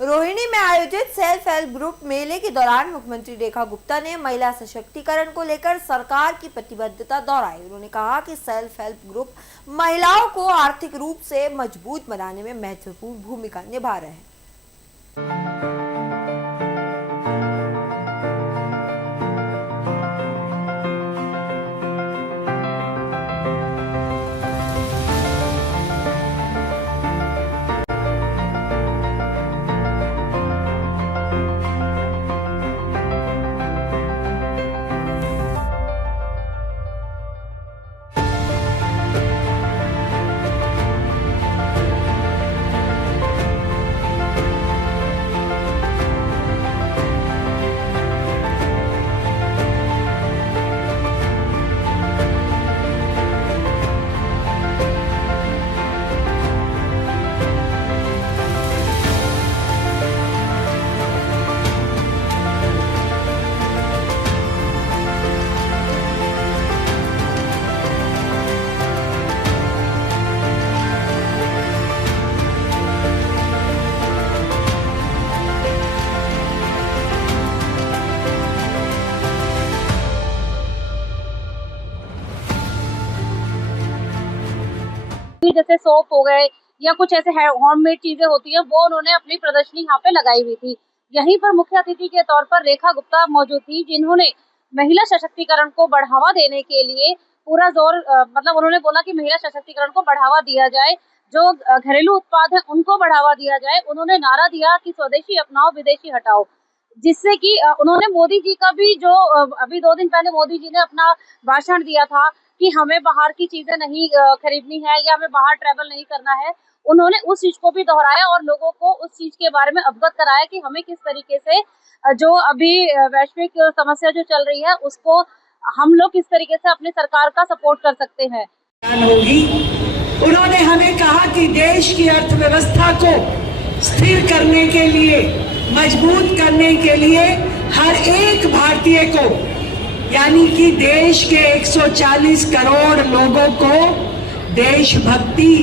रोहिणी में आयोजित self help group मेले के दौरान मुख्यमंत्री रेखा गुप्ता ने महिला सशक्तिकरण को लेकर सरकार की प्रतिबद्धता दोहराई। उन्होंने कहा कि सेल्फ हेल्प ग्रुप महिलाओं को आर्थिक रूप से मजबूत बनाने में महत्वपूर्ण भूमिका निभा रहे हैं। जैसे सोप हो गए या कुछ ऐसे होममेड चीजें होती हैं, वो उन्होंने अपनी प्रदर्शनी यहाँ पे लगाई हुई थी। यहीं पर मुख्य अतिथि के तौर पर रेखा गुप्ता मौजूद थी, जिन्होंने महिला सशक्तिकरण को बढ़ावा देने के लिए पूरा जोर उन्होंने बोला कि महिला सशक्तिकरण को बढ़ावा दिया जाए, जो घरेलू उत्पाद है उनको बढ़ावा दिया जाए। उन्होंने नारा दिया कि स्वदेशी अपनाओ विदेशी हटाओ, जिससे कि उन्होंने मोदी जी का भी जो अभी 2 दिन पहले मोदी जी ने अपना भाषण दिया था कि हमें बाहर की चीजें नहीं खरीदनी है या हमें बाहर ट्रैवल नहीं करना है, उन्होंने उस चीज को भी दोहराया और लोगों को उस चीज के बारे में अवगत कराया कि हमें किस तरीके से जो अभी वैश्विक समस्या जो चल रही है उसको हम लोग किस तरीके से अपनी सरकार का सपोर्ट कर सकते हैं। होगी। उन्होंने हमें कहा कि देश की अर्थव्यवस्था को स्थिर करने के लिए, मजबूत करने के लिए हर एक भारतीय को, यानी कि देश के 140 करोड़ लोगों को देशभक्ति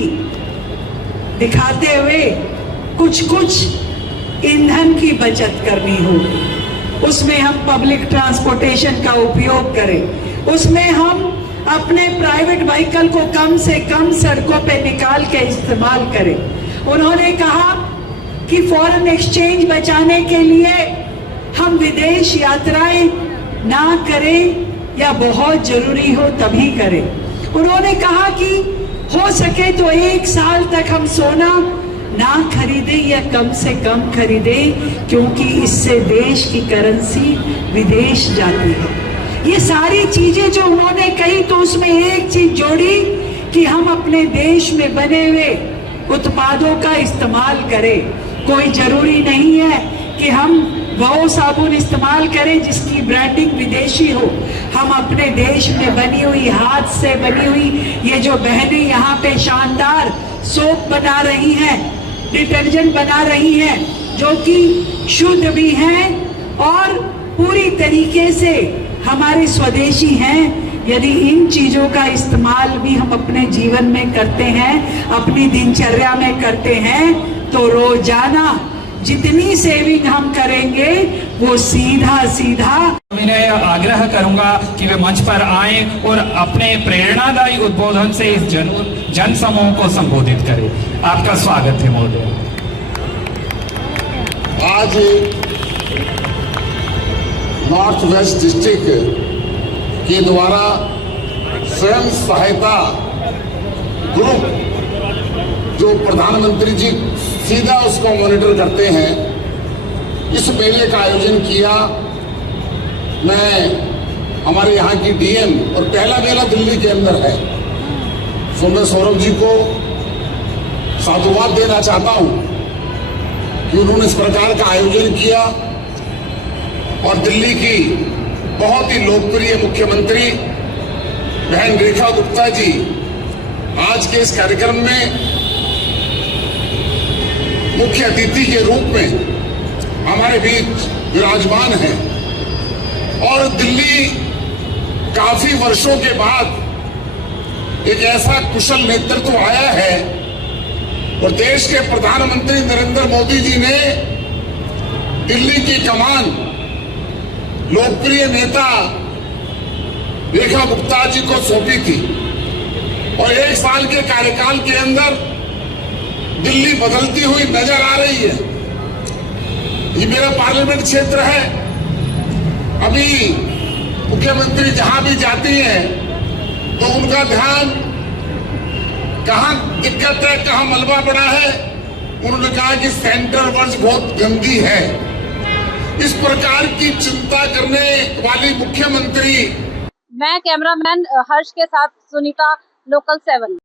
दिखाते हुए कुछ ईंधन की बचत करनी हो। उसमें हम पब्लिक ट्रांसपोर्टेशन का उपयोग करें, उसमें हम अपने प्राइवेट व्हीकल को कम से कम सड़कों पे निकाल के इस्तेमाल करें। उन्होंने कहा कि फॉरेन एक्सचेंज बचाने के लिए हम विदेश यात्राएं ना करें या बहुत जरूरी हो तभी करें। उन्होंने कहा कि हो सके तो 1 साल तक हम सोना ना खरीदें या कम से कम खरीदें, क्योंकि इससे देश की करेंसी विदेश जाती है। ये सारी चीजें जो उन्होंने कही, तो उसमें एक चीज जोड़ी कि हम अपने देश में बने हुए उत्पादों का इस्तेमाल करें। कोई जरूरी नहीं है कि हम वो साबुन इस्तेमाल करें जिसकी ब्रांडिंग विदेशी हो। हम अपने देश में बनी हुई, हाथ से बनी हुई, ये जो बहनें यहाँ पे शानदार सोप बना रही हैं, डिटर्जेंट बना रही हैं, जो कि शुद्ध भी हैं और पूरी तरीके से हमारे स्वदेशी हैं। यदि इन चीजों का इस्तेमाल भी हम अपने जीवन में करते हैं, अपनी दिनचर्या में करते हैं, तो रोजाना जितनी सेविंग हम करेंगे वो सीधा मैं आग्रह करूंगा कि वे मंच पर आएं और अपने प्रेरणादायी उद्बोधन से इस जन समूह को संबोधित करें। आपका स्वागत है महोदय। आज नॉर्थ वेस्ट डिस्ट्रिक्ट के द्वारा स्वयं सहायता ग्रुप, जो प्रधानमंत्री जी सीधा उसको मॉनिटर करते हैं, इस मेले का आयोजन किया। मैं हमारे यहाँ की डीएम, और पहला मेला दिल्ली के अंदर है, तो मैं सौरभ जी को साधुवाद देना चाहता हूँ कि उन्होंने इस प्रकार का आयोजन किया। और दिल्ली की बहुत ही लोकप्रिय मुख्यमंत्री बहन रेखा गुप्ता जी आज के इस कार्यक्रम में मुख्य अतिथि के रूप में हमारे बीच विराजमान हैं। और दिल्ली काफी वर्षों के बाद एक ऐसा कुशल नेतृत्व आया है और देश के प्रधानमंत्री नरेंद्र मोदी जी ने दिल्ली की कमान लोकप्रिय नेता रेखा गुप्ता जी को सौंपी थी और 1 साल के कार्यकाल के अंदर दिल्ली बदलती हुई नजर आ रही है। ये मेरा पार्लियामेंट क्षेत्र है। अभी मुख्यमंत्री जहां भी जाती हैं तो उनका ध्यान कहां दिक्कत है, कहां मलबा पड़ा है। उन्होंने कहा कि सेंट्रल वर्ष बहुत गंदी है। इस प्रकार की चिंता करने वाली मुख्यमंत्री। मैं कैमरामैन हर्ष के साथ सुनीता, लोकल 7।